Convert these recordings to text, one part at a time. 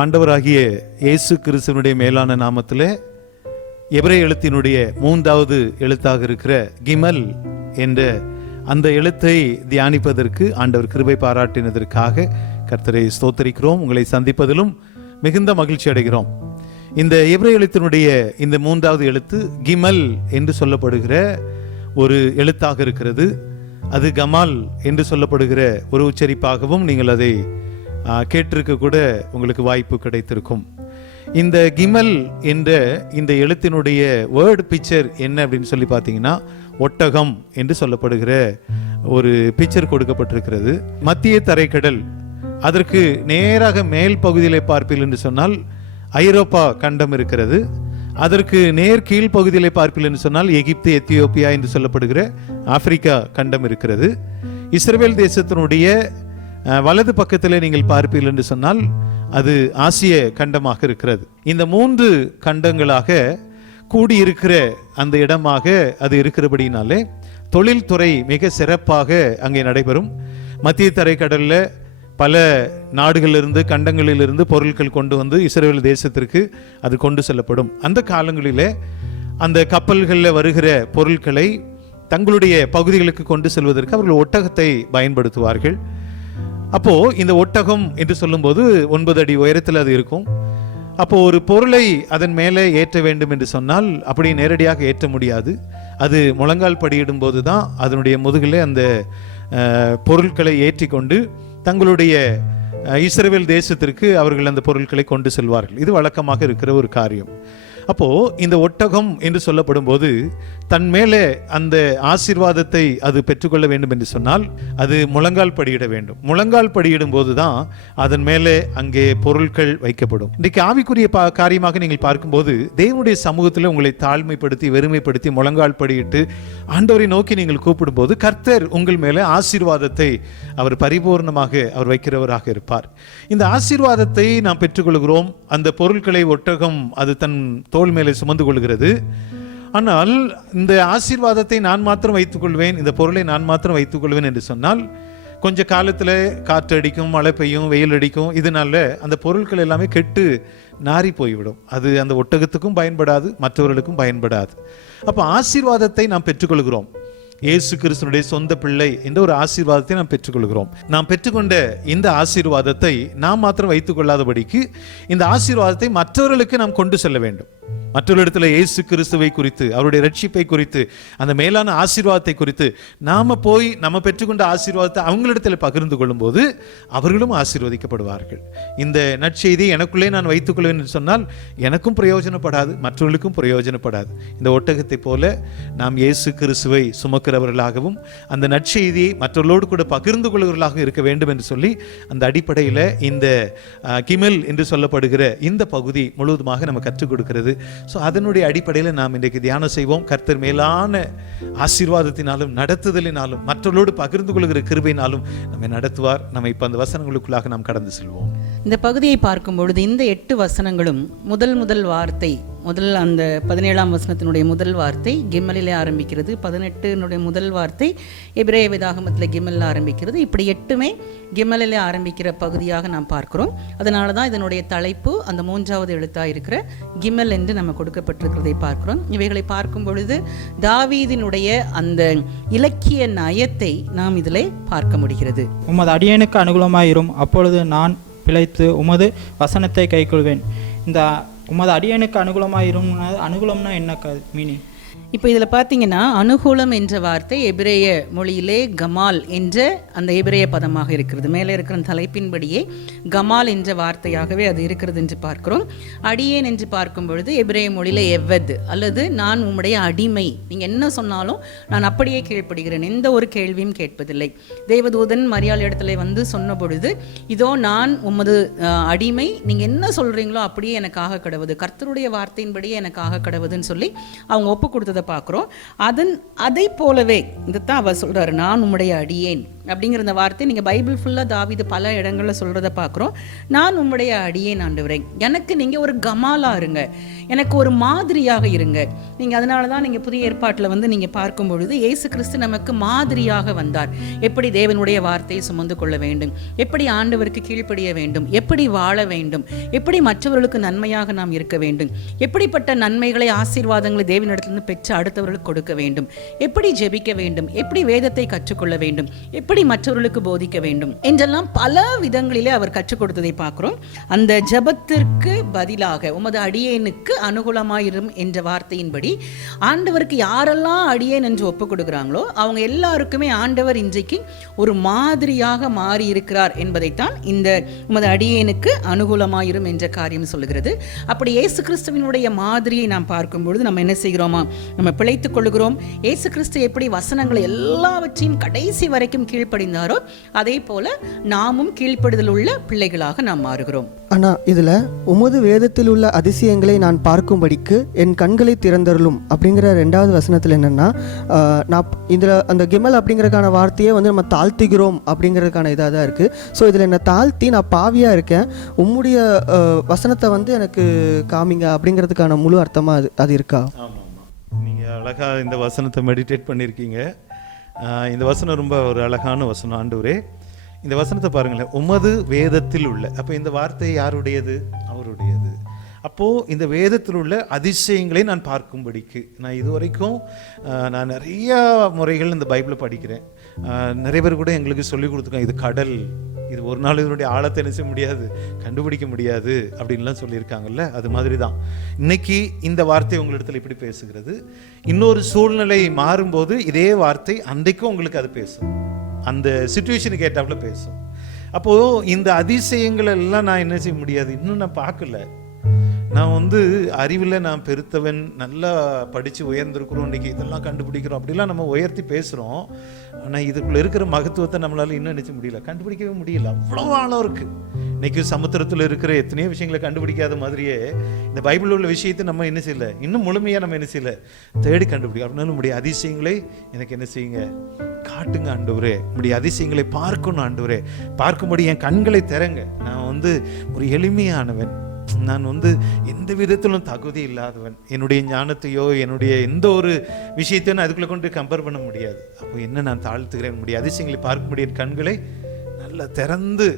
ஆண்டவராகிய இயேசு கிறிஸ்துவனுடைய மேலான நாமத்திலே எபிரேய எழுத்தினுடைய 3வது எழுத்தாக இருக்கிற கிமல் என்ற அந்த எழுத்தை தியானிப்பதற்கு ஆண்டவர் கிருபை பாராட்டினதற்காக கர்த்தரை ஸ்தோத்தரிக்கிறோம். உங்களை சந்திப்பதிலும் மிகுந்த மகிழ்ச்சி அடைகிறோம். இந்த எபிரேய எழுத்தினுடைய இந்த 3வது எழுத்து கிமல் என்று சொல்லப்படுகிற ஒரு எழுத்தாக இருக்கிறது. அது கமால் என்று சொல்லப்படுகிற ஒரு உச்சரிப்பாகவும் நீங்கள் அதை கேட்டிருக்க கூட உங்களுக்கு வாய்ப்பு கிடைத்திருக்கும். இந்த கிமல் என்ற இந்த எழுத்தினுடைய வேர்டு பிக்சர் என்ன அப்படின்னு சொல்லி பார்த்தீங்கன்னா, ஒட்டகம் என்று சொல்லப்படுகிற ஒரு பிக்சர் கொடுக்கப்பட்டிருக்கிறது. மத்திய தரைக்கடல், அதற்கு நேராக மேல் பகுதியிலே பார்ப்பீர்கள் என்று சொன்னால் ஐரோப்பா கண்டம் இருக்கிறது. அதற்கு நேர் கீழ் பகுதியிலே பார்ப்பீர்கள் என்று சொன்னால் எகிப்து, எத்தியோப்பியா என்று சொல்லப்படுகிற ஆப்பிரிக்கா கண்டம் இருக்கிறது. இஸ்ரவேல் தேசத்தினுடைய வலது பக்கத்திலே நீங்கள் பார்ப்பீர்கள் என்று சொன்னால் அது ஆசிய கண்டமாக இருக்கிறது. இந்த 3 கண்டங்களாக கூடியிருக்கிற அந்த இடமாக அது இருக்கிறபடினாலே தொழில்துறை மிக சிறப்பாக அங்கே நடைபெறும். மத்திய தரைக்கடலில் பல நாடுகளிலிருந்து கண்டங்களிலிருந்து பொருட்கள் கொண்டு வந்து இஸ்ரவேல் தேசத்திற்கு அது கொண்டு செல்லப்படும். அந்த காலங்களிலே அந்த கப்பல்களில் வருகிற பொருட்களை தங்களுடைய பகுதிகளுக்கு கொண்டு செல்வதற்கு அவர்கள் ஒட்டகத்தை பயன்படுத்துவார்கள். அப்போ இந்த ஒட்டகம் என்று சொல்லும்போது 9 அடி உயரத்தில் அது இருக்கும். அப்போ ஒரு பொருளை அதன் மேலே ஏற்ற வேண்டும் என்று சொன்னால் அப்படி நேரடியாக ஏற்ற முடியாது. அது முழங்கால் படியிடும் போது தான் அதனுடைய முதுகிலே அந்த பொருட்களை ஏற்றி கொண்டு தங்களுடைய இஸ்ரவேல் தேசத்திற்கு அவர்கள் அந்த பொருட்களை கொண்டு செல்வார்கள். இது வழக்கமாக இருக்கிற ஒரு காரியம். அப்போ இந்த ஒட்டகம் என்று சொல்லப்படும் போது தன் மேலே அந்த ஆசீர்வாதத்தை அது பெற்றுக்கொள்ள வேண்டும் என்று சொன்னால் அது முழங்கால் படியிட வேண்டும். முழங்கால் படியிடும் போதுதான் அதன் மேலே அங்கே பொருட்கள் வைக்கப்படும். இன்றைக்கு ஆவிக்குரிய காரியமாக நீங்கள் பார்க்கும்போது தேவனுடைய சமூகத்தில் உங்களை தாழ்மைப்படுத்தி வெறுமைப்படுத்தி முழங்கால் படியிட்டு ஆண்டவரை நோக்கி நீங்கள் கூப்பிடும் போது கர்த்தர் உங்கள் மேலே ஆசீர்வாதத்தை அவர் பரிபூர்ணமாக அவர் வைக்கிறவராக இருப்பார். இந்த ஆசீர்வாதத்தை நாம் பெற்றுக்கொள்கிறோம். அந்த பொருட்களை ஒட்டகம் அது தன் தோள் மேலே சுமந்து கொள்கிறது. ஆனால் இந்த ஆசீர்வாதத்தை நான் மாத்திரம் வைத்துக் கொள்வேன், இந்த பொருளை நான் மாத்திரம் வைத்துக் கொள்வேன் என்று சொன்னால் கொஞ்ச காலத்தில் காற்று அடிக்கும், மழை பெய்யும், வெயில் அடிக்கும். இதனால அந்த பொருட்கள் எல்லாமே கெட்டு நாறி போய்விடும். அது அந்த ஒட்டகத்துக்கும் பயன்படாது, மற்றவர்களுக்கும் பயன்படாது. அப்போ ஆசீர்வாதத்தை நாம் பெற்றுக்கொள்கிறோம். இயேசு கிறிஸ்துனுடைய சொந்த பிள்ளை என்ற ஒரு ஆசீர்வாதத்தை நாம் பெற்றுக்கொள்கிறோம். நாம் பெற்றுக்கொண்ட இந்த ஆசீர்வாதத்தை நாம் மாத்திரம் வைத்துக் கொள்ளாதபடிக்கு இந்த ஆசீர்வாதத்தை மற்றவர்களுக்கு நாம் கொண்டு செல்ல வேண்டும். மற்றொரு இயேசு கிறிஸ்துவை குறித்து, அவருடைய ரட்சிப்பை குறித்து, அந்த மேலான ஆசீர்வாதத்தை குறித்து நாம போய் நம்ம பெற்றுக்கொண்ட ஆசீர்வாதத்தை அவங்களிடத்தில் பகிர்ந்து கொள்ளும் போது அவர்களும் ஆசீர்வதிக்கப்படுவார்கள். இந்த நற்செய்தி எனக்குள்ளே நான் வைத்துக் கொள்வேன் என்று சொன்னால் எனக்கும் பிரயோஜனப்படாது, மற்றவர்களுக்கும் பிரயோஜனப்படாது. இந்த ஒட்டகத்தை போல நாம் இயேசு கிறிஸ்துவை சுமக்கிறவர்களாகவும் அந்த நற்செய்தியை மற்றவர்களோடு கூட பகிர்ந்து கொள்வர்களாக இருக்க வேண்டும் என்று சொல்லி அந்த அடிப்படையில் இந்த கிமல் என்று சொல்லப்படுகிற இந்த பகுதி முழுவதுமாக நம்ம கற்றுக் கொடுக்கிறது. ஸோ அதனுடைய அடிப்படையில் நாம் இன்றைக்கு தியானம் செய்வோம். கர்த்தர் மேலான ஆசீர்வாதத்தினாலும் நடத்துதலினாலும் மற்றவர்களோடு பகிர்ந்து கொள்கிற கிருபையினாலும் நம்மை நடத்துவார். நம்ம இப்போ அந்த வசனங்களுக்குள்ளாக நாம் கடந்து செல்வோம். இந்த பகுதியை பார்க்கும் பொழுது இந்த 8 வசனங்களும் முதல் வார்த்தை, அந்த 17ஆம் வசனத்தினுடைய முதல் வார்த்தை கிம்மலிலே ஆரம்பிக்கிறது. 18னுடைய முதல் வார்த்தை எபிரேய வேதாகமத்தில் கிம்மலில் ஆரம்பிக்கிறது. இப்படி 8மே கிம்மலிலே ஆரம்பிக்கிற பகுதியாக நாம் பார்க்கிறோம். அதனால தான் இதனுடைய தலைப்பு அந்த 3வது எழுத்தாக இருக்கிற கிம்மல் என்று நம்ம கொடுக்கப்பட்டிருக்கிறதை பார்க்கிறோம். இவைகளை பார்க்கும் பொழுது தாவீதினுடைய அந்த இலக்கிய நயத்தை நாம் இதில் பார்க்க முடிகிறது. உமது அடியனுக்கு அனுகூலமாயிரும், அப்பொழுது நான் பிழைத்து உமது வசனத்தை கைக்கொள்வேன். இந்த உமது அடியனுக்கு அனுகூலமாயிரும், அனுகூலம்னா என்ன மீனிங்? இப்போ இதில் பார்த்தீங்கன்னா அனுகூலம் என்ற வார்த்தை எபிரேய மொழியிலே கமால் என்ற அந்த எபிரேய பதமாக இருக்கிறது. மேலே இருக்கிற தலைப்பின்படியே கமால் என்ற வார்த்தையாகவே அது இருக்கிறது என்று பார்க்கிறோம். அடியேன் என்று பார்க்கும் பொழுது எபிரேய மொழியிலே எவ்வத் அல்லது நான் உம்முடைய அடிமை, நீங்கள் என்ன சொன்னாலும் நான் அப்படியே கீழ்ப்படுகிறேன், எந்த ஒரு கேள்வியும் கேட்பதில்லை. தேவதூதன் மரியாள் இடத்துல வந்து சொன்ன பொழுது இதோ நான் உமது அடிமை, நீங்கள் என்ன சொல்கிறீங்களோ அப்படியே எனக்காக கடவுது, கர்த்தருடைய வார்த்தையின்படியே எனக்காக கடவுதுன்னு சொல்லி அவங்க ஒப்பு கொடுத்ததை சொல்கிறத பார்க்குறோம். அதை போலவே இதுதான் அவர் சொல்கிறாரு, நான் உம்முடைய அடியேன் அப்படிங்கிற இந்த வார்த்தை நீங்கள் பைபிள் ஃபுல்லாக தாவீது பல இடங்களில் சொல்கிறத பார்க்குறோம். நான் உம்முடைய அடியேன் ஆண்டவரே, எனக்கு நீங்கள் ஒரு கமாலா இருங்க, எனக்கு ஒரு மாதிரியாக இருங்க. நீங்கள் அதனால தான் நீங்கள் புதிய ஏற்பாட்டில் வந்து நீங்கள் பார்க்கும் பொழுது இயேசு கிறிஸ்து நமக்கு மாதிரியாக வந்தார். எப்படி தேவனுடைய வார்த்தையை சுமந்து கொள்ள வேண்டும், எப்படி ஆண்டவருக்கு கீழ்ப்படிய வேண்டும், எப்படி வாழ வேண்டும், எப்படி மற்றவர்களுக்கு நன்மையாக நாம் இருக்க வேண்டும், எப்படிப்பட்ட நன்மைகளை ஆசீர்வாதங்களை தேவனிடத்திலிருந்து பெற்று அடுத்தவர்களுக்கு கொடுக்க வேண்டும், எப்படி ஜெபிக்க வேண்டும், எப்படி வேதத்தை கற்றுக்கொள்ள வேண்டும், எப்படி மற்றவர்களுக்கு போதிக்க வேண்டும் என்றெல்லாம் பல விதங்களிலே அவர் கற்றுக் கொடுத்ததை பார்க்கிறோம். அந்த ஜெபத்திற்கு பதிலாக உமது அடியேனுக்கு அனுகூலமாயிரும் என்ற வார்த்தையின்படி ஆண்டவருக்கு யாரெல்லாம் அடியேன் என்று ஒப்புக் கொடுக்கிறாங்களோ அவங்க எல்லாருக்குமே ஆண்டவர் இன்றைக்கு ஒரு மாதிரியாக மாறி இருக்கிறார் என்பதைத்தான் இந்த உமது அடியேனுக்கு அனுகூலமாயிரும் என்ற காரியம் சொல்லுகிறது. அப்படி இயேசு கிறிஸ்துவினுடைய மாதிரியை நாம் பார்க்கும் பொழுது நம்ம என்ன செய்கிறோமா, நம்ம பிழைத்துக் கொள்கிறோம். இயேசு கிறிஸ்து எப்படி வசனங்களை எல்லாவற்றையும் கடைசி வரைக்கும் கீழ்ப்படிந்தாரோ அதே போல நாமும் கீழ்ப்படுதல் உள்ள பிள்ளைகளாக நாம் மாறுகிறோம். ஆனா இதுல உமது வேதத்தில் உள்ள அதிசயங்களை நான் பார்க்கும்படிக்கு என் கண்களை திறந்தருளும் அப்படிங்கிற 2வது வசனத்தில் என்னன்னா, நான் இதுல அந்த கிமல் அப்படிங்கறதுக்கான வார்த்தையே வந்து நம்ம தாழ்த்துகிறோம் அப்படிங்கிறதுக்கான இதாக தான் இருக்கு. ஸோ இதில் என்னை தாழ்த்தி நான் பாவியா இருக்கேன், உம்முடைய வசனத்தை வந்து எனக்கு காமிங்க அப்படிங்கிறதுக்கான முழு அர்த்தமா அது இருக்கா? ஆமாம், நீங்கள் அழகாக இந்த வசனத்தை மெடிடேட் பண்ணியிருக்கீங்க. இந்த வசனம் ரொம்ப ஒரு அழகான வசனம். ஆண்டவரே, இந்த வசனத்தை பாருங்களேன், உமது வேதத்தில் உள்ள, அப்போ இந்த வார்த்தை யாருடையது? அவருடையது. அப்போது இந்த வேதத்தில் உள்ள அதிசயங்களை நான் பார்க்கும்படிக்கு, நான் இதுவரைக்கும் நான் நிறைய முறைகள் இந்த பைபிளை படிக்கிறேன். நிறைய பேர் கூட எங்களுக்கு சொல்லிக் கொடுத்துருக்காங்க, இது கடல், இது ஒரு நாள் இதனுடைய ஆழத்தை என்ன செய்ய முடியாது, கண்டுபிடிக்க முடியாது அப்படின்லாம் சொல்லியிருக்காங்கல்ல. அது மாதிரி தான் இன்னைக்கு இந்த வார்த்தை உங்களிடத்தில் இப்படி பேசுகிறது. இன்னொரு சூழ்நிலை மாறும்போது இதே வார்த்தை அன்றைக்கும் உங்களுக்கு அது பேசும், அந்த சிச்சுவேஷனுக்கு ஏற்றாப்புல பேசும். அப்போது இந்த அதிசயங்கள் எல்லாம் நான் என்ன செய்ய முடியாது, இன்னும் நான் பார்க்கல. நான் வந்து அறிவில் நான் பெருத்தவன், நல்லா படித்து உயர்ந்திருக்கிறோம், இன்றைக்கி இதெல்லாம் கண்டுபிடிக்கிறோம் அப்படிலாம் நம்ம உயர்த்தி பேசுகிறோம். ஆனால் இதுக்குள்ளே இருக்கிற மகத்துவத்தை நம்மளால் இன்னும் நினச்ச முடியல, கண்டுபிடிக்கவே முடியல. அவ்வளோ ஆழம் இருக்குது. இன்றைக்கி சமுத்திரத்தில் இருக்கிற எத்தனையோ விஷயங்களை கண்டுபிடிக்காத மாதிரியே இந்த பைபிளில் உள்ள விஷயத்தை நம்ம என்ன செய்யலை, இன்னும் முழுமையாக நம்ம என்ன செய்யலை, தேடி கண்டுபிடிக்க. அப்படின்னாலும் நம்முடைய அதிசயங்களை எனக்கு என்ன செய்யுங்க, காட்டுங்க ஆண்டவரே. நம்முடைய அதிசயங்களை பார்க்கணும் ஆண்டவரே, பார்க்கும்படி என் கண்களை திறங்க. நான் வந்து ஒரு எளிமையானவன், நான் வந்து எந்த விதத்திலும் தகுதி இல்லாதவன், என்னுடைய ஞானத்தையோ என்னுடைய எந்த ஒரு விஷயத்தையும் நான் அதுக்குள்ளே கொண்டு கம்பேர் பண்ண முடியாது. அப்போ என்ன நான் தாழ்த்துக்கிறேன், என்னுடைய அதிசயங்களை பார்க்க முடிய கண்களை நல்லா திறந்து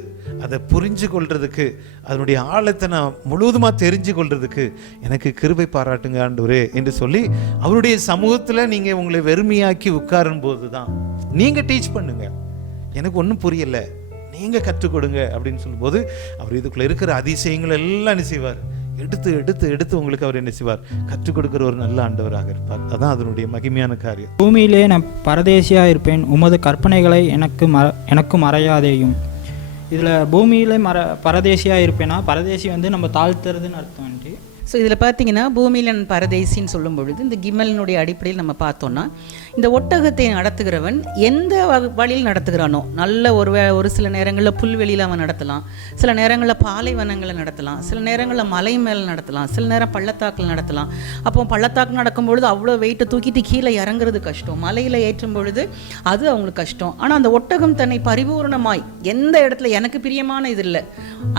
அதை புரிஞ்சு கொள்றதுக்கு, அதனுடைய ஆழத்தை நான் முழுவதுமாக தெரிஞ்சு கொள்றதுக்கு எனக்கு கிருபை பாராட்டுங்க ஆண்டவரே என்று சொல்லி அவருடைய சமூகத்தில் நீங்கள் உங்களை வெறுமையாக்கி உட்காரும் போது தான் நீங்கள் டீச் பண்ணுங்க, எனக்கு ஒன்றும் புரியலை, நீங்கள் கற்றுக் கொடுங்க அப்படின்னு சொல்லும்போது அவர் இதுக்குள்ளே இருக்கிற அதிசயங்கள் எல்லாம் என்ன செய்வார், எடுத்து எடுத்து எடுத்து உங்களுக்கு அவர் என்ன செய்வார், கற்றுக் கொடுக்கிற ஒரு நல்ல ஆண்டவராக இருப்பார். அதான் அதனுடைய மகிமையான காரியம். பூமியிலே நான் பரதேசியாக இருப்பேன், உமது கற்பனைகளை எனக்கு மறையாதேயும். இதில் பூமியிலே பரதேசியாக இருப்பேன்னா, பரதேசி வந்து நம்ம தாழ்த்துறதுன்னு அர்த்தம். ஸோ இதில் பார்த்தீங்கன்னா பூமியில் பரதேசின்னு சொல்லும் பொழுது இந்த கிமலினுடைய அடிப்படையில் நம்ம பார்த்தோன்னா, இந்த ஒட்டகத்தை நடத்துகிறவன் எந்த வழியில் நடத்துகிறானோ, நல்ல ஒரு சில நேரங்களில் புல்வெளியில் அவன் நடத்தலாம், சில நேரங்களில் பாலைவனங்களை நடத்தலாம், சில நேரங்களில் மலை மேலே நடத்தலாம், சில நேரம் பள்ளத்தாக்கில் நடத்தலாம். அப்போ பள்ளத்தாக்கு நடக்கும் பொழுது அவ்வளோ வெயிட்டை தூக்கிட்டு கீழே இறங்குறது கஷ்டம், மலையில் ஏற்றும் பொழுது அது அவங்களுக்கு கஷ்டம். ஆனால் அந்த ஒட்டகம் தன்னை பரிபூர்ணமாய் எந்த இடத்துல எனக்கு பிரியமான இது இல்லை,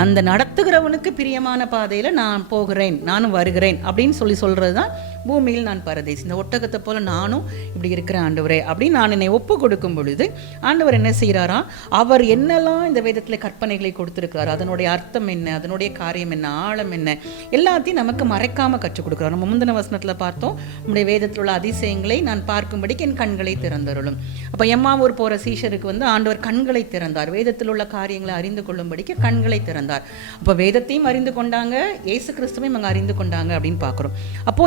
அந்த நடத்துகிறவனுக்கு பிரியமான பாதையில் நான் போகிறேன், நானும் வருகிறேன் அப்படின்னு சொல்கிறது தான் பூமியில் நான் பரதேசி. இந்த ஒட்டகத்தை போல நானும் இப்படி இருக்கிறேன் ஆண்டவரே அப்படின்னு நான் என்னை ஒப்பு கொடுக்கும் பொழுது ஆண்டவர் என்ன செய்கிறாரா, அவர் என்னெல்லாம் இந்த வேதத்தில் கற்பனைகளை கொடுத்துருக்கிறார், அதனுடைய அர்த்தம் என்ன, அதனுடைய காரியம் என்ன, ஆழம் என்ன, எல்லாத்தையும் நமக்கு மறைக்காம கற்றுக் கொடுக்குறார். நம்ம முந்தின வசனத்தில் பார்த்தோம், நம்முடைய வேதத்தில் உள்ள அதிசயங்களை நான் பார்க்கும்படிக்கு என் கண்களை திறந்தருளும். அப்போ எம்மாவூர் போகிற சீஷருக்கு வந்து ஆண்டவர் கண்களை திறந்தார், வேதத்தில் உள்ள காரியங்களை அறிந்து கொள்ளும்படிக்கு கண்களை திறந்தார். அப்போ வேதத்தையும் அறிந்து கொண்டாங்க, இயேசு கிறிஸ்துவையும் அங்கே அறிந்து கொண்டாங்க அப்படின்னு பார்க்குறோம். அப்போ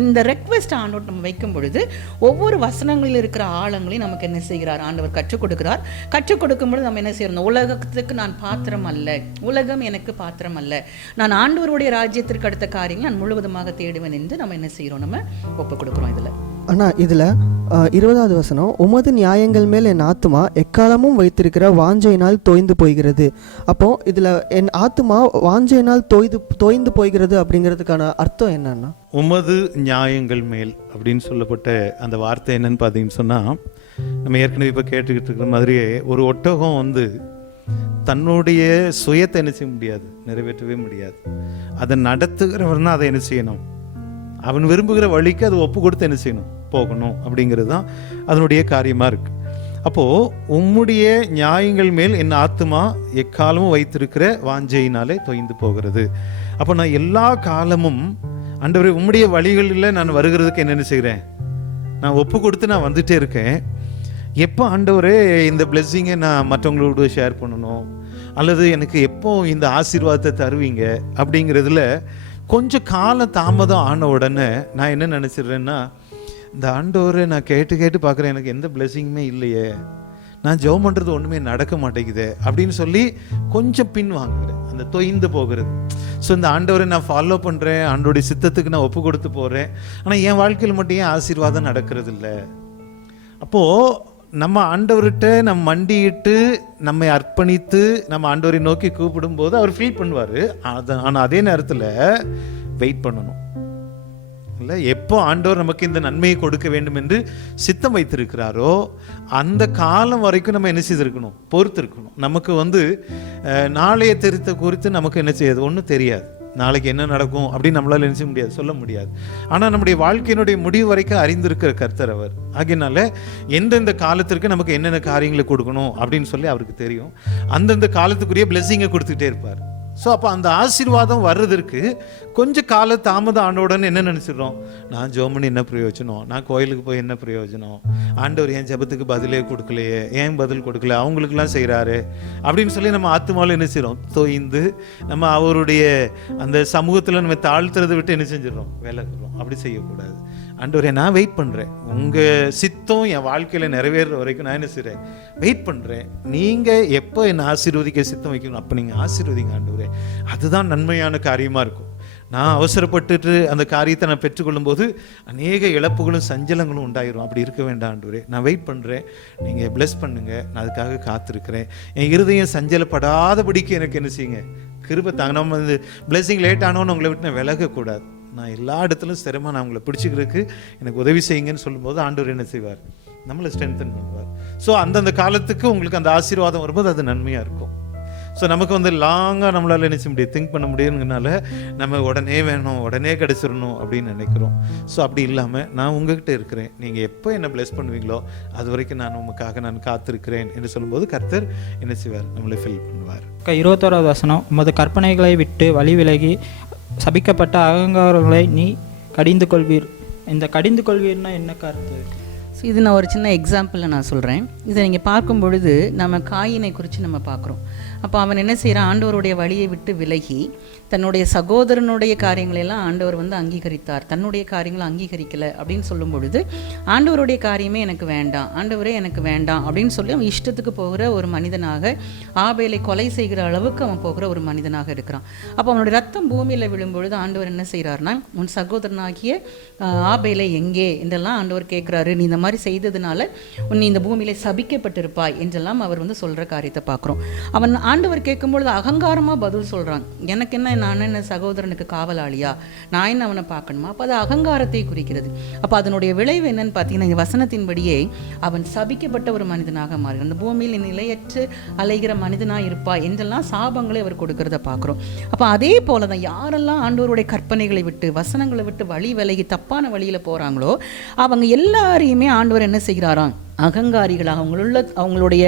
இந்த ரெக்வெஸ்ட் ஆண்டவர் நம்ம வைக்கும் பொழுது ஒவ்வொரு வசனங்களில் இருக்கிற ஆழங்களையும் நமக்கு என்ன செய்கிறார், ஆண்டவர் கற்றுக் கொடுக்கிறார். கற்றுக் கொடுக்கும் பொழுது நம்ம என்ன செய்யறோம், உலகத்துக்கு நான் பாத்திரம் அல்ல, உலகம் எனக்கு பாத்திரம் அல்ல, நான் ஆண்டவருடைய ராஜ்யத்திற்கு அடுத்த காரியங்கள் நான் முழுவதுமாக தேடுவேன் என்று நம்ம என்ன செய்கிறோம், நம்ம ஒப்புக் கொடுக்குறோம் இதில். அண்ணா இதில் 20வது வசனம், உமது நியாயங்கள் மேல் என் ஆத்துமா எக்காலமும் வைத்திருக்கிற வாஞ்சையினால் தோய்ந்து போகிறது. அப்போது இதில் என் ஆத்துமா வாஞ்சையினால் தோய்ந்து போகிறது அப்படிங்கிறதுக்கான அர்த்தம் என்னன்னா? உமது நியாயங்கள் மேல் அப்படின்னு சொல்லப்பட்ட அந்த வார்த்தை என்னன்னு பார்த்தீங்கன்னு சொன்னால், நம்ம ஏற்கனவே இப்போ கேட்டுக்கிட்டு இருக்கிற மாதிரியே ஒரு ஒட்டகம் வந்து தன்னுடைய சுயத்தை என்ன செய்ய முடியாது, நிறைவேற்றவே முடியாது. அதை நடத்துகிறவர் தான் அதை என்ன செய்யணும், அவன் விரும்புகிற வழிக்கு அது ஒப்பு கொடுத்து என்ன செய்யணும், போகணும். அப்படிங்கிறது தான் அதனுடைய காரியமாக இருக்குது. அப்போது உம்முடைய நியாயங்கள் மேல் என் ஆத்துமா எக்காலமும் வைத்திருக்கிற வாஞ்சையினாலே தொய்ந்து போகிறது. அப்போ நான் எல்லா காலமும் ஆண்டவரே உம்முடைய வழிகளில் நான் வருகிறதுக்கு என்னென்ன செய்கிறேன், நான் ஒப்பு கொடுத்து நான் வந்துட்டே இருக்கேன். எப்போ ஆண்டவரே இந்த பிளெஸ்ஸிங்கை நான் மற்றவங்களோட ஷேர் பண்ணணும், அல்லது எனக்கு எப்போ இந்த ஆசீர்வாதத்தை தருவீங்க அப்படிங்கிறதுல கொஞ்சம் கால தாமதம் ஆன உடனே நான் என்ன நினச்சிடுறேன்னா, இந்த ஆண்டவரை நான் கேட்டு பார்க்குறேன், எனக்கு எந்த பிளெஸ்ஸிங்குமே இல்லையே, நான் ஜெபம் பண்ணுறது ஒன்றுமே நடக்க மாட்டேங்குது அப்படின்னு சொல்லி கொஞ்சம் பின் வாங்குகிறேன், அந்த தொய்ந்து போகிறது. ஸோ இந்த ஆண்டவரை நான் ஃபாலோ பண்ணுறேன், ஆண்டோடைய சித்தத்துக்கு நான் ஒப்பு கொடுத்து போகிறேன், ஆனால் என் வாழ்க்கையில் மட்டும் ஏன் ஆசீர்வாதம் நடக்கிறது இல்லை? அப்போது நம்ம ஆண்டவர்கிட்ட நம்ம மண்டியிட்டு நம்மை அர்ப்பணித்து நம்ம ஆண்டவரை நோக்கி கூப்பிடும்போது அவர் ஃபீல் பண்ணுவார். ஆனால் அதே நேரத்தில் வெயிட் பண்ணணும் இல்லை, எப்போ ஆண்டவர் நமக்கு இந்த நன்மையை கொடுக்க வேண்டும் என்று சித்தம் வைத்திருக்கிறாரோ அந்த காலம் வரைக்கும் நம்ம என்ன செய்திருக்கணும், பொறுத்திருக்கணும். நமக்கு வந்து நாளைய தெரித்த குறித்து நமக்கு என்ன செய்யாது, ஒன்றும் தெரியாது. நாளைக்கு என்ன நடக்கும் அப்படின்னு நம்மளால் என்ன செய்ய முடியாது, சொல்ல முடியாது. ஆனால் நம்முடைய வாழ்க்கையினுடைய முடிவு வரைக்கும் அறிந்திருக்கிற கர்த்தர் அவர். ஆகையினால எந்தெந்த காலத்திற்கு நமக்கு என்னென்ன காரியங்களை கொடுக்கணும் அப்படின்னு சொல்லி அவருக்கு தெரியும். அந்தந்த காலத்துக்குரிய பிளெஸ்ஸிங்கை கொடுத்துக்கிட்டே இருப்பார். ஸோ அப்போ அந்த ஆசீர்வாதம் வர்றதற்கு கொஞ்சம் கால தாமதம் ஆண்டவுடனே என்ன நினச்சிடுறோம், நான் ஜெபம் பண்ணி என்ன பிரயோஜனம், நான் கோயிலுக்கு போய் என்ன பிரயோஜனம், ஆண்டவர் என் ஜெபத்துக்கு பதிலே கொடுக்கலையே, ஏன் பதில் கொடுக்கல, அவங்களுக்கெல்லாம் செய்கிறாரு அப்படின்னு சொல்லி நம்ம ஆத்துமாவில் என்ன செய்கிறோம், தோய்ந்து நம்ம அவருடைய அந்த சமூகத்தில் நம்ம தாழ்த்துறதை விட்டு என்ன செஞ்சிடறோம், விலகுறோம். அப்படி செய்யக்கூடாது. ஆண்டவரே நான் வெயிட் பண்ணுறேன், உங்கள் சித்தம் என் வாழ்க்கையில் நிறைவேற வரைக்கும் நான் என்ன செய்கிறேன், வெயிட் பண்ணுறேன். நீங்கள் எப்போ என்னை ஆசீர்வதிக்க சித்தம் வைக்கணும் அப்போ நீங்கள் ஆசீர்வதிங்க ஆண்டவரே, அதுதான் நன்மையான காரியமாக இருக்கும். நான் அவசரப்பட்டுட்டு அந்த காரியத்தை நான் பெற்றுக்கொள்ளும் போது அநேக இழப்புகளும் சஞ்சலங்களும் உண்டாயிரும். அப்படி இருக்க வேண்டாம் ஆண்டவரே, நான் வெயிட் பண்ணுறேன், நீங்கள் பிளெஸ் பண்ணுங்க, நான் அதுக்காக காத்திருக்கிறேன். என் இருதயம் சஞ்சலப்படாதபடிக்கு எனக்கு என்ன செய்யுங்க, கிருபை தாங்க. நம்ம இந்த பிளெஸ்ஸிங் லேட் ஆனோன்னு உங்களை விட்டு நான் விலகக்கூடாது. நான் எல்லா இடத்துலையும் ஸ்திரமாக நான் உங்களை பிடிச்சிக்கிறதுக்கு எனக்கு உதவி செய்யுங்கன்னு சொல்லும்போது ஆண்டவர் என்ன செய்வார், நம்மளை ஸ்ட்ரென்தன் பண்ணுவார். ஸோ அந்தந்த காலத்துக்கு உங்களுக்கு அந்த ஆசீர்வாதம் வரும்போது அது நன்மையாக இருக்கும். ஸோ நமக்கு வந்து லாங்காக நம்மளால் நினைச்ச முடியாது, திங்க் பண்ண முடியுதுனால நம்ம உடனே வேணும், உடனே கிடச்சிடணும் அப்படின்னு நினைக்கிறோம். ஸோ அப்படி இல்லாமல் நான் உங்ககிட்ட இருக்கிறேன், நீங்கள் எப்போ என்ன பிளெஸ் பண்ணுவீங்களோ அது வரைக்கும் நான் உமக்காக நான் காத்திருக்கிறேன் என்று சொல்லும்போது கர்த்தர் என்ன செய்வார், நம்மளை ஃபில் பண்ணுவார். 21வது வசனம், உமது கற்பனைகளை விட்டு வழி விலகி சபிக்கப்பட்ட அகங்காரங்களை நீ கடிந்து கொள்வீர். இந்த கடிந்து கொள்வீர்னா என்ன கருத்து? ஸோ இது நான் ஒரு சின்ன எக்ஸாம்பிளில் நான் சொல்கிறேன். இதை நீங்கள் பார்க்கும் பொழுது நம்ம காயினை குறித்து நம்ம பார்க்குறோம். அப்போ அவன் என்ன செய்கிறான், ஆண்டவருடைய வழியை விட்டு விலகி தன்னுடைய சகோதரனுடைய காரியங்களெல்லாம் ஆண்டவர் வந்து அங்கீகரித்தார், தன்னுடைய காரியங்களை அங்கீகரிக்கலை அப்படின்னு சொல்லும் பொழுது ஆண்டவருடைய காரியமே எனக்கு வேண்டாம், ஆண்டவரே எனக்கு வேண்டாம் அப்படின்னு சொல்லி அவன் இஷ்டத்துக்கு போகிற ஒரு மனிதனாக, ஆபேலை கொலை செய்கிற அளவுக்கு அவன் போகிற ஒரு மனிதனாக இருக்கிறான். அப்போ அவனுடைய ரத்தம் பூமியில் விழும்பொழுது ஆண்டவர் என்ன செய்கிறார்னா, உன் சகோதரனாகிய ஆபேலை எங்கே என்றெல்லாம் ஆண்டவர் கேட்குறாரு. நீ இந்த மாதிரி செய்ததுனால உன் இந்த பூமியில சபிக்கப்பட்டிருப்பாய் என்றெல்லாம் அவர் வந்து சொல்கிற காரியத்தை பார்க்குறோம். அவன் ஆண்டவர் கேட்கும்பொழுது அகங்காரமாக பதில் சொல்கிறான், எனக்கு என்ன, நான் என்ன சகோதரனுக்கு காவலாளியா, நான் என்ன அவனை பார்க்கணுமா? அப்போ அது அகங்காரத்தை குறிக்கிறது. அப்போ அதனுடைய விளைவு என்னன்னு பார்த்தீங்கன்னா, இந்த வசனத்தின்படியே அவன் சபிக்கப்பட்ட ஒரு மனிதனாக மாறுகிறான். அந்த பூமியில் நிலையற்று அலைகிற மனிதனாக இருப்பாய் என்றெல்லாம் சாபங்களை அவர் கொடுக்கறத பார்க்குறோம். அப்போ அதே போல தான் யாரெல்லாம் ஆண்டவருடைய கற்பனைகளை விட்டு வசனங்களை விட்டு வழி விலகி தப்பான வழியில் போகிறாங்களோ அவங்க எல்லாரையுமே ஆண்டவர் என்ன செய்கிறாராம், அகங்காரிகளாக அவங்களுடைய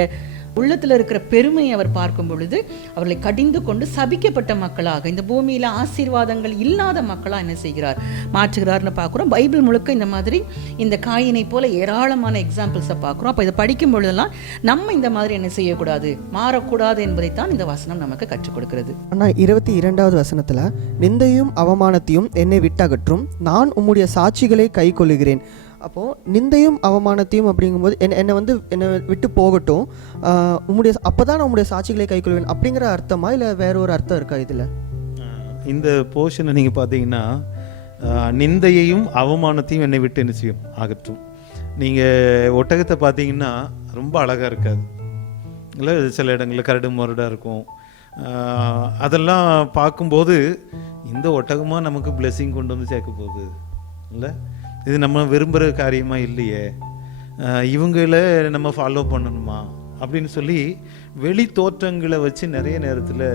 உள்ளத்தில் இருக்கிற பெருமையை அவர் பார்க்கும் பொழுது அவர்களை கடிந்து கொண்டு சபிக்கப்பட்ட மக்களாக, இந்த பூமியில் ஆசீர்வாதங்கள் இல்லாத மக்களாக என்ன செய்கிறார், மாற்றுகிறார்னு பார்க்குறோம். பைபிள் முழுக்க இந்த மாதிரி இந்த காயினை போல ஏராளமான எக்ஸாம்பிள்ஸை பார்க்குறோம். அப்போ இதை படிக்கும் பொழுதெல்லாம் நம்ம இந்த மாதிரி என்ன செய்யக்கூடாது, மாறக்கூடாது என்பதைத்தான் இந்த வசனம் நமக்கு கற்றுக் கொடுக்கிறது. ஆனால் 22வது வசனத்தில், நிந்தையும் அவமானத்தையும் என்னை விட்டகற்றும், நான் உம்முடைய சாட்சிகளை கை கொள்ளுகிறேன். அப்போது நிந்தையும் அவமானத்தையும் அப்படிங்கும்போது என்னை விட்டு போகட்டும், அப்போ தான் நான் உங்களுடைய சாட்சிகளை கைக்கொள்வேன் அப்படிங்கிற அர்த்தமா, இல்லை வேற ஒரு அர்த்தம் இருக்கா இதில்? இந்த போர்ஷனை நீங்கள் பார்த்தீங்கன்னா நிந்தையையும் அவமானத்தையும் என்னை விட்டு என்ன செய்யும், அகற்றும். நீங்கள் ஒட்டகத்தை பார்த்தீங்கன்னா ரொம்ப அழகாக இருக்காது இல்லை, சில இடங்களில் கரடு முரடாக இருக்கும். அதெல்லாம் பார்க்கும்போது இந்த ஒட்டகமாக நமக்கு பிளெஸ்ஸிங் கொண்டு வந்து சேர்க்க போகுது இல்லை, இது நம்ம விரும்புகிற காரியமாக இல்லையே, இவங்கள நம்ம ஃபாலோ பண்ணணுமா அப்படின்னு சொல்லி வெளி தோற்றங்களை வச்சு நிறைய நேரத்தில்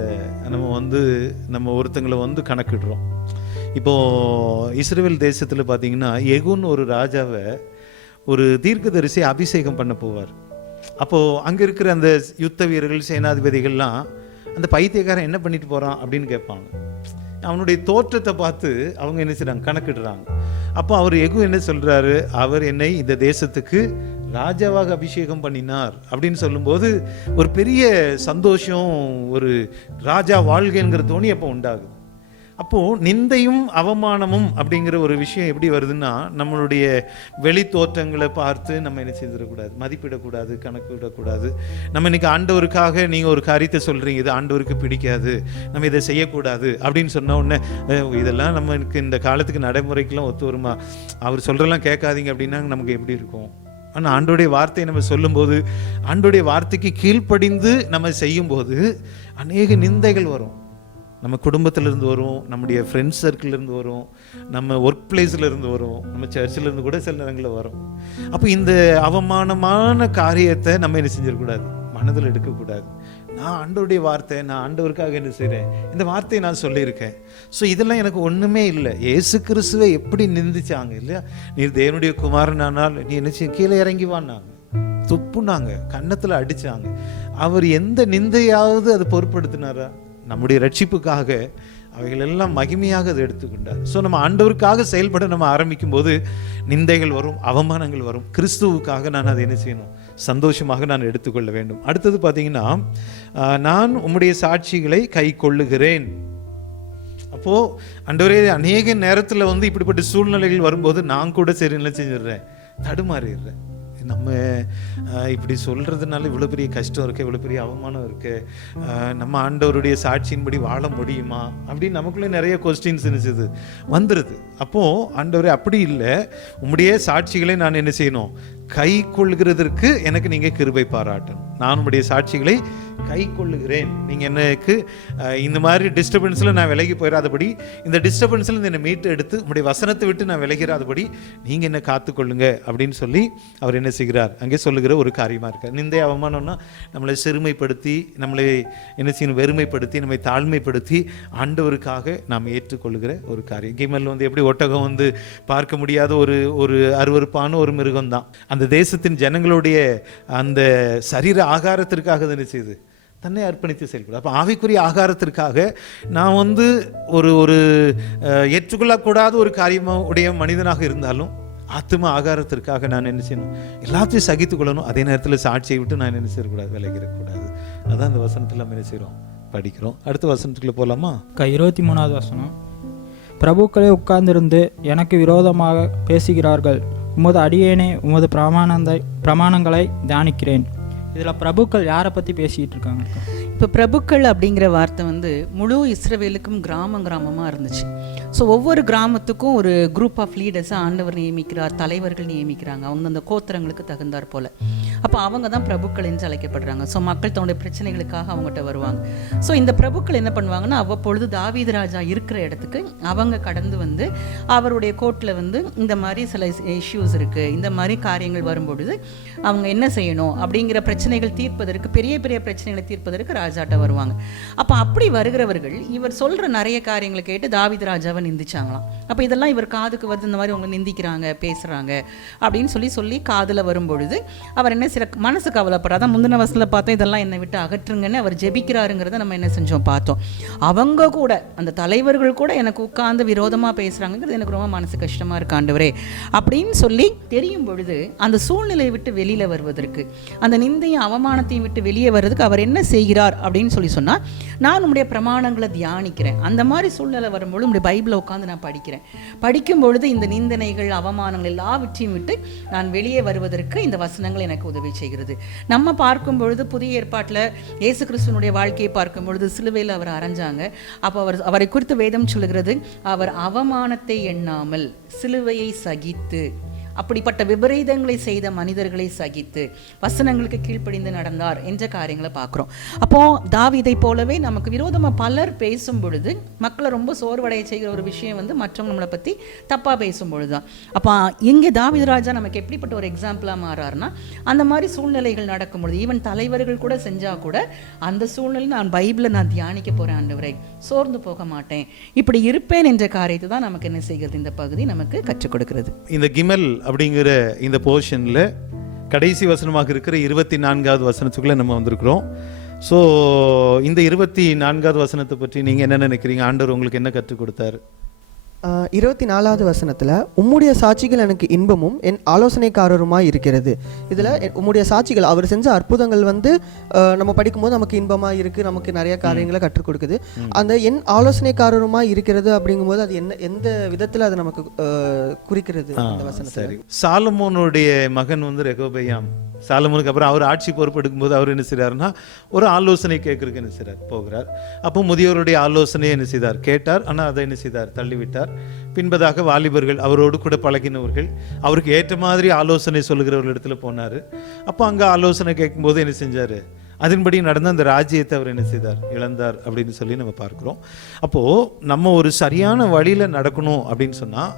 நம்ம ஒருத்தங்களை கணக்கிடுறோம். இப்போது இஸ்ரவேல் தேசத்தில் பார்த்தீங்கன்னா எகுன்னு ஒரு ராஜாவை ஒரு தீர்க்கதரிசி அபிஷேகம் பண்ண போவார். அப்போது அங்கே இருக்கிற அந்த யுத்த வீரர்கள், சேனாதிபதிகள்லாம் அந்த பைத்தியக்காரன் என்ன பண்ணிட்டு போகிறான் அப்படின்னு கேட்பாங்க. அவனுடைய தோற்றத்தை பார்த்து அவங்க என்ன செய்கிறாங்க, கணக்கிடுறாங்க. அப்போ அவர் எகு என்ன சொல்கிறாரு, அவர் என்னை இந்த தேசத்துக்கு ராஜாவாக அபிஷேகம் பண்ணினார் அப்படின்னு சொல்லும்போது ஒரு பெரிய சந்தோஷம், ஒரு ராஜா வாழ்கைங்கிற தோணி அப்போ உண்டாகுது. அப்போது நிந்தையும் அவமானமும் அப்படிங்கிற ஒரு விஷயம் எப்படி வருதுன்னா, நம்மளுடைய வெளி தோற்றங்களை பார்த்து நம்ம என்ன செய்திடக்கூடாது, மதிப்பிடக்கூடாது, கணக்கு விடக்கூடாது. நம்ம இன்னைக்கு ஆண்டவருக்காக நீங்கள் ஒரு காரியத்தை சொல்கிறீங்க, இது ஆண்டவருக்கு பிடிக்காது, நம்ம இதை செய்யக்கூடாது அப்படின்னு சொன்ன உடனே இதெல்லாம் நமக்கு இந்த காலத்துக்கு நடைமுறைக்கெல்லாம் ஒத்து வருமா, அவர் சொல்கிறலாம் கேட்காதீங்க அப்படின்னா நமக்கு எப்படி இருக்கும்? ஆனால் ஆண்டோடைய வார்த்தையை நம்ம சொல்லும்போது, ஆண்டோடைய வார்த்தைக்கு கீழ்ப்படிந்து நம்ம செய்யும்போது அநேக நிந்தைகள் வரும். நம்ம குடும்பத்திலேருந்து வரும், நம்முடைய ஃப்ரெண்ட்ஸ் சர்க்கிள்லேருந்து வரும், நம்ம ஒர்க் பிளேஸ்லேருந்து வரும், நம்ம சர்ச்சிலேருந்து கூட சில நேரங்களில் வரும். அப்போ இந்த அவமானமான காரியத்தை நம்ம என்ன செஞ்சிடக்கூடாது, மனதில் எடுக்கக்கூடாது. நான் ஆண்டவருடைய வார்த்தை, நான் ஆண்டவருக்காக என்ன செய்கிறேன், இந்த வார்த்தையை நான் சொல்லியிருக்கேன். ஸோ இதெல்லாம் எனக்கு ஒன்றுமே இல்லை. இயேசு கிறிஸ்துவை எப்படி நிந்திச்சாங்க இல்லையா, நீர் தேவனுடைய குமாரனானால் நீ என்ன செய்ய, கீழே இறங்கி வான்னாங்க, துப்புனாங்க, கன்னத்தில் அடித்தாங்க. அவர் எந்த நிந்தையாவது அதை பொருட்படுத்தினாரா? நம்முடைய ரட்சிப்புக்காக அவைகள் எல்லாம் மகிமையாக அதை எடுத்துக்கொண்டார். ஸோ நம்ம ஆண்டவருக்காக செயல்பட நம்ம ஆரம்பிக்கும் போது நிந்தைகள் வரும், அவமானங்கள் வரும். கிறிஸ்துவுக்காக நான் அதை என்ன செய்யணும், சந்தோஷமாக நான் எடுத்துக்கொள்ள வேண்டும். அடுத்தது பார்த்தீங்கன்னா, நான் உம்முடைய சாட்சிகளை கை கொள்ளுகிறேன். அப்போது ஆண்டவரே, அநேக நேரத்தில் இப்படிப்பட்ட சூழ்நிலைகள் வரும்போது நான் கூட சரி என்ன செஞ்சிடுறேன், தடுமாறிடுறேன். நம்ம இப்படி சொல்கிறதுனால இவ்வளோ பெரிய கஷ்டம் இருக்குது, இவ்வளோ பெரிய அவமானம் இருக்குது, நம்ம ஆண்டவருடைய சாட்சியின்படி வாழ முடியுமா அப்படின்னு நமக்குள்ளே நிறைய கொஸ்டின்ஸ் இருந்துச்சு வந்துடுது. அப்போது ஆண்டவரே அப்படி இல்லை, உம்முடைய சாட்சிகளை நான் என்ன செய்யணும், கை கொள்கிறதற்கு எனக்கு நீங்கள் கிருபை பாராட்டணும். நான் உம்முடைய சாட்சிகளை கை கொள்ளுகிறேன். நீங்கள் எனக்கு இந்த மாதிரி டிஸ்டர்பன்ஸில் நான் விலகி போயிடாதபடி, இந்த டிஸ்டர்பன்ஸில் என்னை மீட்டு எடுத்து உங்களுடைய வசனத்தை விட்டு நான் விலகிறாதபடி நீங்கள் என்னை காத்துக்கொள்ளுங்க அப்படின்னு சொல்லி அவர் என்ன செய்கிறார், அங்கே சொல்லுகிற ஒரு காரியமாக இருக்கார். நிந்தை அவமானம்னா நம்மளை சிறுமைப்படுத்தி, நம்மளை என்ன செய்யணும், வெறுமைப்படுத்தி, நம்மை தாழ்மைப்படுத்தி ஆண்டவருக்காக நாம் ஏற்றுக்கொள்ளுகிற ஒரு காரியம். கிமல் எப்படி ஒட்டகம் பார்க்க முடியாத ஒரு அருவருப்பான ஒரு மிருகம் தான். அந்த தேசத்தின் ஜனங்களுடைய அந்த சரீர ஆகாரத்திற்காக என்ன செய்யுது, தன்னை அர்ப்பணித்து செயல்படும். அப்போ ஆவிக்குரிய ஆகாரத்திற்காக நான் ஒரு ஏற்றுக்கொள்ளக்கூடாத ஒரு காரியமுடைய மனிதனாக இருந்தாலும் ஆத்ம ஆகாரத்திற்காக நான் என்ன செய்யணும், எல்லாத்தையும் சகித்துக் கொள்ளணும். அதே நேரத்தில் சாட்சியை விட்டு நான் என்ன செய்யக்கூடாது, விலகிடக்கூடாது. அதான் அந்த வசனத்தில் நம்ம என்ன செய்கிறோம், படிக்கிறோம். அடுத்த வசனத்துக்குள்ளே போகலாமா? 23வது வசனம். பிரபுக்களே உட்கார்ந்திருந்து எனக்கு விரோதமாக பேசுகிறார்கள், உமது அடியேனே உமது பிரமாணங்களை தியானிக்கிறேன். இதில் பிரபுக்கள் யாரை பற்றி பேசிகிட்டு இருக்காங்க? இப்போ பிரபுக்கள் அப்படிங்கிற வார்த்தை முழு இஸ்ரவேலுக்கும் கிராமமாக இருந்துச்சு. ஸோ ஒவ்வொரு கிராமத்துக்கும் ஒரு குரூப் ஆஃப் லீடர்ஸை ஆண்டவர் நியமிக்கிறார், தலைவர்கள் நியமிக்கிறாங்க, அவங்க அந்த கோத்திரங்களுக்கு தகுந்தார் போல். அப்போ அவங்க தான் பிரபுக்கள் என்று அழைக்கப்படுறாங்க. ஸோ மக்கள் தன்னுடைய பிரச்சனைகளுக்காக அவங்ககிட்ட வருவாங்க. ஸோ இந்த பிரபுக்கள் என்ன பண்ணுவாங்கன்னா, அவ்வப்பொழுது தாவீது ராஜா இருக்கிற இடத்துக்கு அவங்க கடந்து அவருடைய கோர்ட்டில் இந்த மாதிரி சில இஷ்யூஸ் இருக்குது, இந்த மாதிரி காரியங்கள் வரும்பொழுது அவங்க என்ன செய்யணும் அப்படிங்கிற பிரச்சனைகள் தீர்ப்பதற்கு, பெரிய பெரிய பிரச்சனைகளை தீர்ப்பதற்கு ராஜாட்ட வருவாங்க. அப்போ அப்படி வருகிறவர்கள் இவர் சொல்கிற நிறைய காரியங்களை கேட்டு தாவீது ராஜாவை நிந்திச்சாங்களாம். அப்போ இதெல்லாம் இவர் காதுக்கு வருது, இந்த மாதிரி அவங்க நிந்திக்கிறாங்க, பேசுகிறாங்க அப்படின்னு சொல்லி காதில் வரும்பொழுது அவர் என்ன சில மனசு கவலைப்படுறார். அதான் முந்தின வசனத்தில் பார்த்தோம், இதெல்லாம் என்னை விட்டு அகற்றுங்கன்னு அவர் ஜெபிக்கிறாருங்கிறத நம்ம என்ன செஞ்சோம், பார்த்தோம். அவங்க கூட, அந்த தலைவர்கள் கூட எனக்கு உட்கார்ந்து விரோதமாக பேசுகிறாங்கிறது எனக்கு ரொம்ப மனசு கஷ்டமாக இருக்கு ஆண்டவரே அப்படின்னு சொல்லி தெரியும் பொழுது அந்த சூழ்நிலையை விட்டு வெளியில் வருவதற்கு, அந்த நிந்தை சிலுவையும் அவமானத்தையும் விட்டு வெளியே வர்றதுக்கு அவர் என்ன செய்கிறார் அப்படின்னு சொன்னால், நான் உங்களுடைய பிரமாணங்களை தியானிக்கிறேன். அந்த மாதிரி சூழ்நிலை வரும்பொழுது உங்களுடைய பைபிளை உட்காந்து நான் படிக்கிறேன். படிக்கும் பொழுது இந்த நிந்தனைகள், அவமானங்கள் எல்லாவற்றையும் விட்டு நான் வெளியே வருவதற்கு இந்த வசனங்கள் எனக்கு உதவி செய்கிறது. நம்ம பார்க்கும் பொழுது புதிய ஏற்பாட்டில் இயேசு கிறிஸ்துவனுடைய வாழ்க்கையை பார்க்கும் பொழுது சிலுவையில் அவர் அரைஞ்சாங்க. அப்போ அவரை குறித்து வேதம் சொல்லுகிறது, அவர் அவமானத்தை எண்ணாமல் சிலுவையை சகித்து, அப்படிப்பட்ட விபரீதங்களை செய்த மனிதர்களை சகித்து வசனங்களுக்கு கீழ்ப்படிந்து நடந்தார் என்ற காரியங்களை பார்க்குறோம். அப்போது தாவீதை போலவே நமக்கு விரோதமாக பலர் பேசும் பொழுது, மக்களை ரொம்ப சோர்வடைய செய்கிற ஒரு விஷயம் மற்றவங்க நம்மளை பற்றி தப்பாக பேசும் பொழுது தான். அப்போ இங்கே தாவீது ராஜா நமக்கு எப்படிப்பட்ட ஒரு எக்ஸாம்பிளாக மாறாருன்னா, அந்த மாதிரி சூழ்நிலைகள் நடக்கும் பொழுது ஈவன் தலைவர்கள் கூட செஞ்சால் கூட அந்த சூழ்நிலை நான் பைபிளை நான் தியானிக்க போகிறேன் ஆண்டவரை, சோர்ந்து போக மாட்டேன், இப்படி இருப்பேன் என்ற காரியத்தை தான் நமக்கு என்ன செய்கிறது இந்த பகுதி நமக்கு கற்றுக் கொடுக்கிறது. இந்த கிமல் அப்படிங்கிற இந்த போர்ஷனில் கடைசி வசனமாக இருக்கிற 24வது வசனத்துக்குள்ளே நம்ம வந்திருக்கிறோம். ஸோ இந்த 24வது வசனத்தை பற்றி நீங்கள் என்ன நினைக்கிறீங்க? ஆண்டவர் உங்களுக்கு என்ன கற்றுக் கொடுத்தாரு? 24வது வசனத்தில், உம்முடைய சாட்சிகள் எனக்கு இன்பமும் என் ஆலோசனைக்காரருமாய் இருக்கிறது. இதில் உம்முடைய சாட்சிகள், அவர் செஞ்ச அற்புதங்கள் நம்ம படிக்கும்போது நமக்கு இன்பமாக இருக்குது, நமக்கு நிறைய காரியங்களை கற்றுக் கொடுக்குது. அந்த என் ஆலோசனைக்காரருமாய் இருக்கிறது அப்படிங்கும்போது அது எந்த விதத்தில் அது நமக்கு குறிக்கிறது அந்த வசனத்தில்? சாலமோனுடைய மகன் ரெகோபெயாம், சாலமோனுக்கு அப்புறம் அவர் ஆட்சி பொறுப்பெடுக்கும் போது அவர் என்ன செய்கிறாருன்னா, ஒரு ஆலோசனை கேட்கறதுக்கு என்ன செய்கிறார், போகிறார். அப்போ முதியோருடைய ஆலோசனையை என்ன செய்தார், கேட்டார். ஆனால் அதை என்ன செய்தார், தள்ளிவிட்டார். பின்பதாக வாலிபர்கள், அவரோடு கூட பழகினவர்கள், அவருக்கு ஏற்ற மாதிரி ஆலோசனை சொல்லுகிறவர்கள் இடத்துல போனார். அப்போ அங்கே ஆலோசனை கேட்கும்போது என்ன செஞ்சார், அதன்படி நடந்த அந்த ராஜ்யத்தை அவர் என்ன செய்தார், இழந்தார் அப்படின்னு சொல்லி நம்ம பார்க்குறோம். அப்போது நம்ம ஒரு சரியான வழியில் நடக்கணும் அப்படின்னு சொன்னால்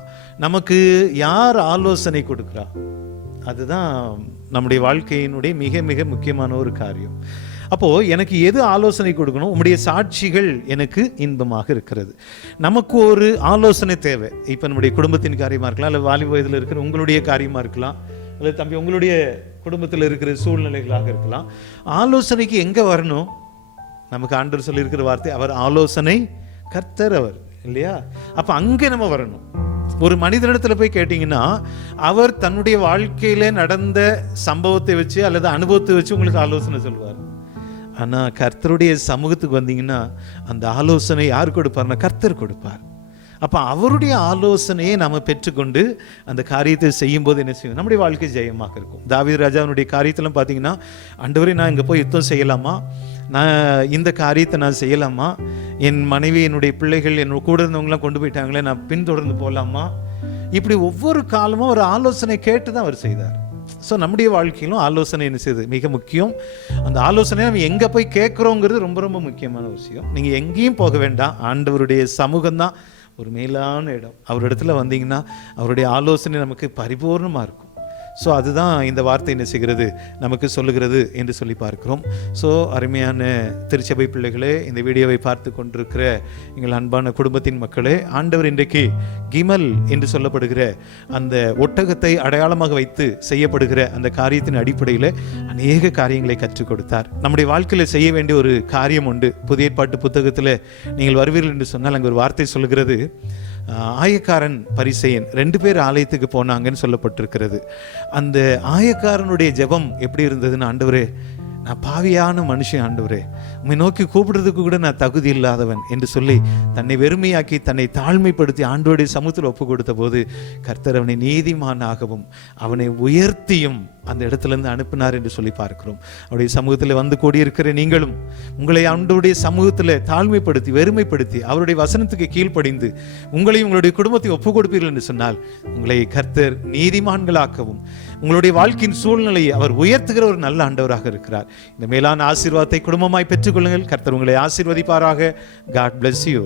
நமக்கு யார் ஆலோசனை கொடுக்குறா, அதுதான் நம்முடைய வாழ்க்கையினுடைய மிக மிக முக்கியமான ஒரு காரியம். அப்போது எனக்கு எது ஆலோசனை கொடுக்கணும்? உம்முடைய சாட்சிகள் எனக்கு இன்பமாக இருக்கிறது. நமக்கு ஒரு ஆலோசனை தேவை. இப்போ நம்முடைய குடும்பத்தின் காரியமாக இருக்கலாம், இல்லை வாலிப வயதில் இருக்கிற உங்களுடைய காரியமாக இருக்கலாம், இல்லை தம்பி உங்களுடைய குடும்பத்தில் இருக்கிற சூழ்நிலைகளாக இருக்கலாம். ஆலோசனைக்கு எங்கே வரணும்? நமக்கு ஆண்டவர் சொல்லியிருக்கிற வார்த்தை, அவர் ஆலோசனை கர்த்தர் அவர், இல்லையா? அப்போ அங்கே நம்ம வரணும். ஒரு மனிதனிடத்தில் போய் கேட்டிங்கன்னா அவர் தன்னுடைய வாழ்க்கையில நடந்த சம்பவத்தை வச்சு அல்லது அனுபவத்தை வச்சு உங்களுக்கு ஆலோசனை சொல்வார். ஆனால் கர்த்தருடைய சமூகத்துக்கு வந்தீங்கன்னா அந்த ஆலோசனை யார் கொடுப்பார்னா, கர்த்தர் கொடுப்பார். அப்போ அவருடைய ஆலோசனையை நாம் பெற்றுக்கொண்டு அந்த காரியத்தை செய்யும்போது என்ன செய்யும், நம்முடைய வாழ்க்கை ஜெயமாக இருக்கும். தாவீது ராஜாவுடைய காரியத்திலும் பார்த்தீங்கன்னா, ஆண்டவரே நான் இங்கே போய் யுத்தம் செய்யலாமா, நான் இந்த காரியத்தை நான் செய்யலாமா, என் மனைவி என்னுடைய பிள்ளைகள் என்னோட கூட இருந்தவங்களாம் கொண்டு போயிட்டாங்களே, நான் பின்தொடர்ந்து போகலாமா, இப்படி ஒவ்வொரு காலமும் ஒரு ஆலோசனை கேட்டு தான் அவர் செய்தார். ஸோ நம்முடைய வாழ்க்கையிலும் ஆலோசனை என்ன செய்யுது, மிக முக்கியம். அந்த ஆலோசனை நம்ம எங்கே போய் கேட்குறோங்கிறது ரொம்ப ரொம்ப முக்கியமான விஷயம். நீங்கள் எங்கேயும் போக வேண்டாம், ஆண்டவருடைய சமூகம்தான் ஒரு மேலான இடம். அவரிடத்துல வந்தீங்கன்னா அவருடைய ஆலோசனை நமக்கு பரிபூர்ணமாக இருக்கும். ஸோ அதுதான் இந்த வார்த்தை என்ன செய்கிறது, நமக்கு சொல்லுகிறது என்று சொல்லி பார்க்கிறோம். ஸோ அருமையான திருச்சபை பிள்ளைகளே, இந்த வீடியோவை பார்த்து கொண்டிருக்கிற எங்கள் அன்பான குடும்பத்தின் மக்களே, ஆண்டவர் இன்றைக்கு கிமல் என்று சொல்லப்படுகிற அந்த ஒட்டகத்தை அடையாளமாக வைத்து செய்யப்படுகிற அந்த காரியத்தின் அடிப்படையில் அநேக காரியங்களை கற்றுக் கொடுத்தார். நம்முடைய வாழ்க்கையில் செய்ய வேண்டிய ஒரு காரியம் உண்டு. புதிய ஏற்பாட்டு புத்தகத்தில் நீங்கள் வருவீர்கள் என்று சொன்னால் அங்கே ஒரு வார்த்தை சொல்லுகிறது, ஆயக்காரன் பரிசேயன் 2 பேர் ஆலயத்துக்கு போனாங்கன்னு சொல்லப்பட்டிருக்கிறது. அந்த ஆயக்காரனுடைய ஜெபம் எப்படி இருந்ததுன்னு, ஆண்டவரே நான் பாவியான மனுஷன், ஆண்டவரே உம்மை நோக்கி கூப்பிடுறதுக்கு கூட நான் தகுதி இல்லாதவன் என்று சொல்லி தன்னை வெறுமையாக்கி தன்னை தாழ்மைப்படுத்தி ஆண்டவருடைய சமூகத்தில் ஒப்பு கொடுத்த போது கர்த்தர் அவனை நீதிமானாகவும் அவனை உயர்த்தியும் அந்த இடத்துலேருந்து அனுப்பினார் என்று சொல்லி பார்க்கிறோம். அவருடைய சமூகத்தில் வந்து கூடியிருக்கிற நீங்களும் உங்களை ஆண்டவருடைய சமூகத்தில் தாழ்மைப்படுத்தி வெறுமைப்படுத்தி அவருடைய வசனத்துக்கு கீழ்ப்படிந்து உங்களையும் உங்களுடைய குடும்பத்தை ஒப்பு கொடுப்பீர்கள் என்று சொன்னால் உங்களை கர்த்தர் நீதிமான்களாக்கவும் உங்களுடைய வாழ்க்கையின் சூழ்நிலையை அவர் உயர்த்துகிற ஒரு நல்ல ஆண்டவராக இருக்கிறார். இந்த மேலான ஆசீர்வாதத்தை குடும்பமாய் பெற்றுக்கொள்ளுங்கள். கர்த்தர் உங்களை ஆசீர்வதிப்பாராக. God bless you.